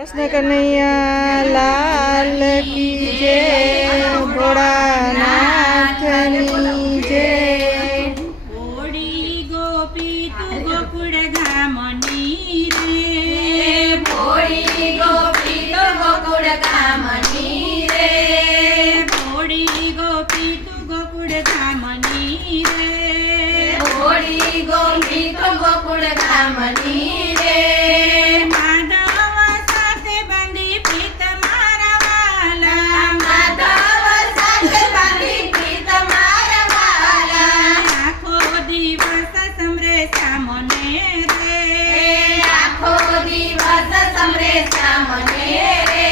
कृष्ण कन्हैया लाल की जय, भोळानाथनी जय। गोडी गोपी तू गोकुळ धामनी रे, भोळी गोपी तो गोकुळ धामनी रे, गोडी गोपी तू गोकुळ धामनी रे, भोळी गोपी तो गोकुळ धामनी रे। माधव સાથે બાંધી પ્રીત મારા વાલા, માધવ સાથે બાંધી પ્રીત મારા વાલા, આખો દિવસ સમરે સામને રે, આખો દિવસ સમરે સામને રે।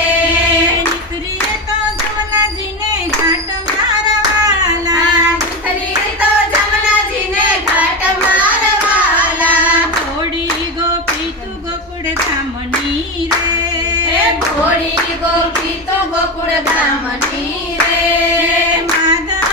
નીકળીએ તો જમનાજીને ઘાટ મારા વાલા, નીકળી તો જમનાજીને ઘાટ મારા વાલા, ઘોડી ગોપી તું ગોકુળ ધામની રે, ભોળી ગોપી તો ગોકુળ ધામની રે। માધવ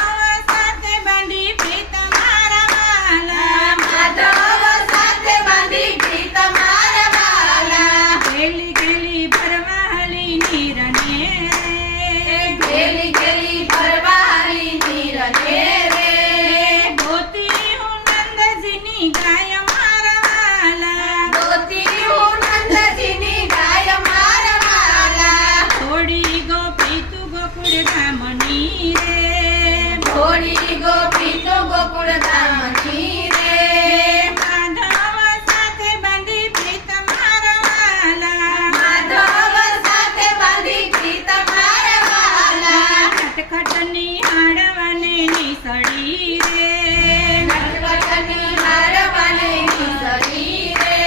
સાથે બાંધી પ્રીત મારા વાલા, માધવ સાથે બાંધી પ્રીત મારા વાલા, ગેલી ગેલી ભરવાલી નીરને રે, ગેલી ગેલી ભરવાલી નીરને રે। ગોતી હું નંદજીની ગાય મારા વાલા, ગોતી હું નંદજીની ગાય મારા વાલા, ઘોડી ગોપી તું ગોકુળ ધામની રે, ભોળી ગોપી તો ગોકુળ ધામની રે। માધવ સાથે બાંધી પ્રીત મારા વાલા, માધવ સાથે બાંધી પ્રીત મારા વાલા, ખટખટની હાડવાને નીસળી રે, નટકટની હારવાને નીસળી રે।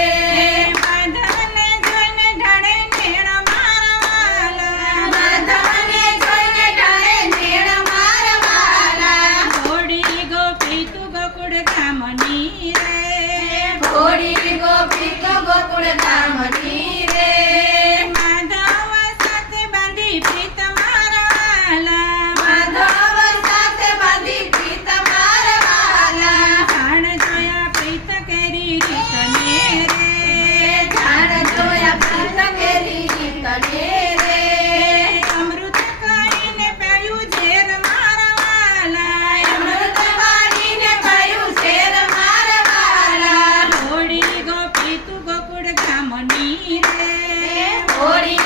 માધવને જોઈને ઢાળે નેણ મારા વાલા, માધવને જોઈને ઢાળે નેણ મારા વાલા, ઘોડી ગોપી તું ગોકુળ ધામની રે, ભોળી ગોપી તો ગોકુળ ધામની રે। માધવ સાથે બાંધી પ્રીત મારા વાલા, માધવ સાથે બાંધી પ્રીત મારા વાલા, જાણ જોયા પ્રીત કેરી રીતને રે, જાણ જોયા પ્રીત કેરી રીતને રે। અમૃત કરીને પીયું ઝેર મારા વાલા, અમૃત વાળીને પાયું શેર મારા વાલા, ઘોડી ગોપી તું ગોકુળ ધામની રે, ભોળી